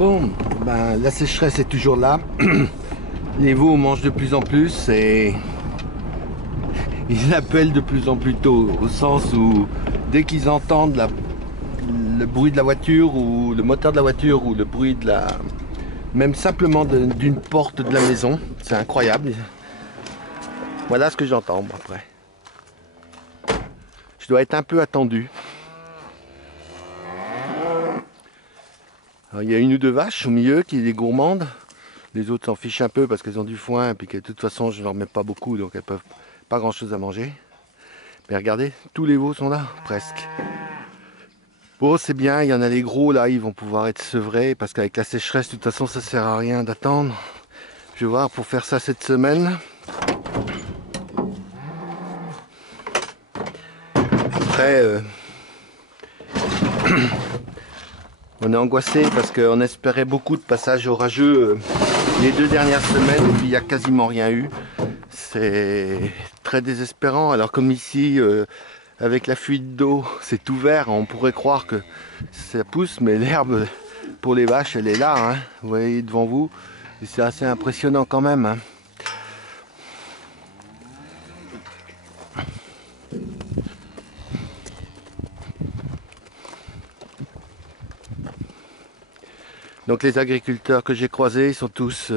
Bon, ben, la sécheresse est toujours là. Les veaux mangent de plus en plus et ils appellent de plus en plus tôt, au sens où dès qu'ils entendent le bruit de la voiture ou le moteur de la voiture ou le bruit de la... même simplement d'une porte de la maison, c'est incroyable. Voilà ce que j'entends moi, après. Je dois être un peu attendu. Alors, il y a une ou deux vaches au milieu qui est gourmandes. Les autres s'en fichent un peu parce qu'elles ont du foin et puis que de toute façon je ne leur mets pas beaucoup, donc elles peuvent pas grand chose à manger. Mais regardez, tous les veaux sont là, presque. Bon, c'est bien, il y en a les gros là, ils vont pouvoir être sevrés parce qu'avec la sécheresse, de toute façon ça sert à rien d'attendre. Je vais voir pour faire ça cette semaine. Après, on est angoissé parce qu'on espérait beaucoup de passages orageux les 2 dernières semaines et puis il n'y a quasiment rien eu. C'est très désespérant. Alors comme ici, avec la fuite d'eau, c'est tout vert, on pourrait croire que ça pousse, mais l'herbe pour les vaches, elle est là, hein. Vous voyez devant vous, et c'est assez impressionnant quand même, hein. Donc les agriculteurs que j'ai croisés, ils sont tous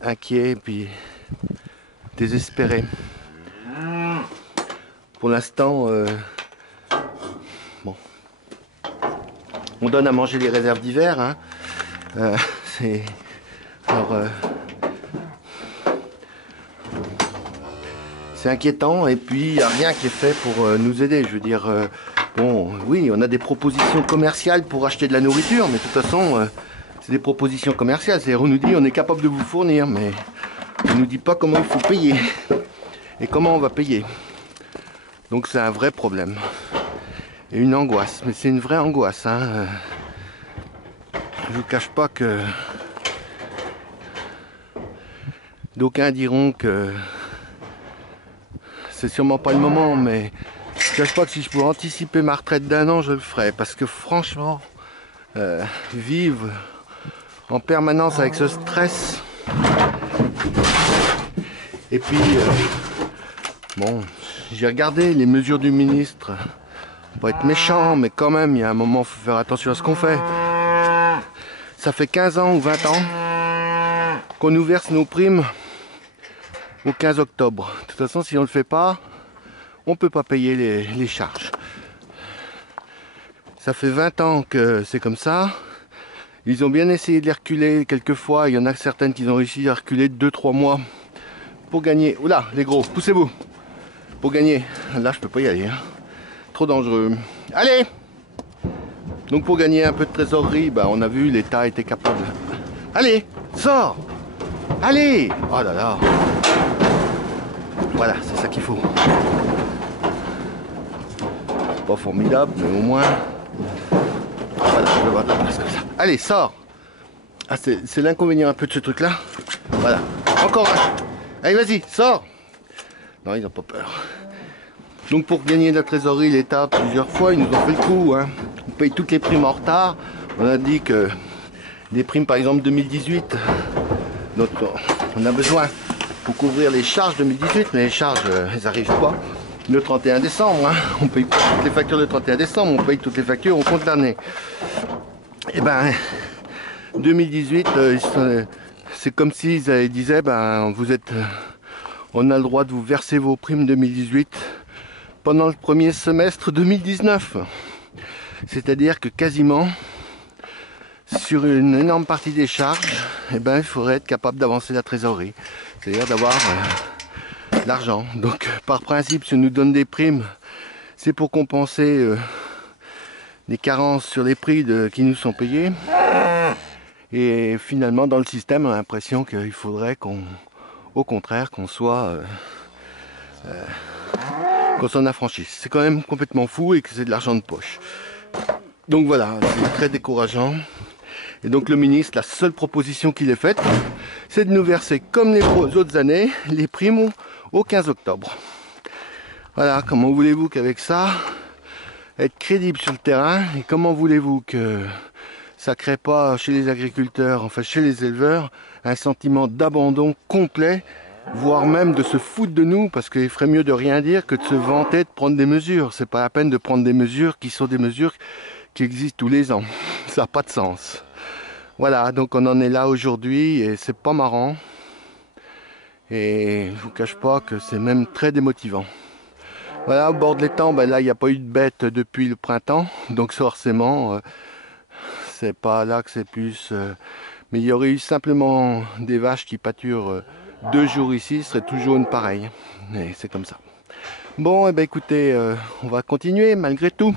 inquiets et puis désespérés. Pour l'instant, bon, on donne à manger les réserves d'hiver, hein. C'est inquiétant et puis il n'y a rien qui est fait pour nous aider. Je veux dire, bon, oui, on a des propositions commerciales pour acheter de la nourriture, mais de toute façon, c'est des propositions commerciales. C'est-à-dire, on nous dit on est capable de vous fournir, mais on ne nous dit pas comment il faut payer et comment on va payer. Donc c'est un vrai problème et une angoisse, mais c'est une vraie angoisse, hein. Je vous cache pas que d'aucuns diront que c'est sûrement pas le moment, mais je ne cache pas que si je pouvais anticiper ma retraite d'1 an, je le ferais. Parce que franchement, vivre en permanence avec ce stress, et puis, bon, j'ai regardé les mesures du ministre, pour être méchant, mais quand même, il y a un moment, il faut faire attention à ce qu'on fait. Ça fait 15 ans ou 20 ans qu'on nous verse nos primes au 15 octobre. De toute façon, si on ne le fait pas, on ne peut pas payer les charges. Ça fait 20 ans que c'est comme ça. Ils ont bien essayé de les reculer quelques fois. Il y en a certaines qui ont réussi à reculer 2-3 mois pour gagner. Oula, les gros, poussez-vous. Pour gagner. Là, je peux pas y aller, hein. Trop dangereux. Allez! Donc pour gagner un peu de trésorerie, bah, on a vu, l'État était capable. Allez, sors! Allez! Oh là là! Voilà, c'est ça qu'il faut. C'est pas formidable, mais au moins... Voilà, je vais voir de la place comme ça. Allez, sors! Ah, c'est l'inconvénient un peu de ce truc-là. Voilà, encore un. Allez, vas-y, sors! Non, ils n'ont pas peur. Donc pour gagner de la trésorerie, l'État, plusieurs fois, ils nous ont fait le coup, hein. On paye toutes les primes en retard. On a dit que les primes, par exemple, 2018, on a besoin pour couvrir les charges 2018, mais les charges, elles n'arrivent pas le 31 décembre. Hein. On paye pas toutes les factures le 31 décembre, on paye toutes les factures au compte d'année. Et ben, 2018, c'est comme s'ils disaient, ben, on a le droit de vous verser vos primes 2018 pendant le premier semestre 2019. C'est-à-dire que quasiment, sur une énorme partie des charges, eh ben, il faudrait être capable d'avancer la trésorerie. C'est-à-dire d'avoir de l'argent. Donc par principe, si on nous donne des primes, c'est pour compenser les carences sur les prix qui nous sont payés. Et finalement, dans le système, on a l'impression qu'il faudrait au contraire, qu'on s'en affranchisse. C'est quand même complètement fou et que c'est de l'argent de poche. Donc voilà, c'est très décourageant. Et donc le ministre, la seule proposition qu'il ait faite, c'est de nous verser, comme les autres années, les primes au 15 octobre. Voilà, comment voulez-vous qu'avec ça, être crédible sur le terrain, et comment voulez-vous que ça crée pas chez les agriculteurs, enfin chez les éleveurs, un sentiment d'abandon complet, voire même de se foutre de nous, parce qu'il ferait mieux de rien dire que de se vanter de prendre des mesures. C'est pas la peine de prendre des mesures qui sont des mesures qui existent tous les ans. Ça n'a pas de sens. Voilà, donc on en est là aujourd'hui et c'est pas marrant. Et je vous cache pas que c'est même très démotivant. Voilà, au bord de l'étang, ben là il n'y a pas eu de bête depuis le printemps, donc forcément c'est pas là que c'est plus. Mais il y aurait eu simplement des vaches qui pâturent 2 jours ici, ce serait tout jaune pareil. Et c'est comme ça. Bon, et ben écoutez, on va continuer malgré tout.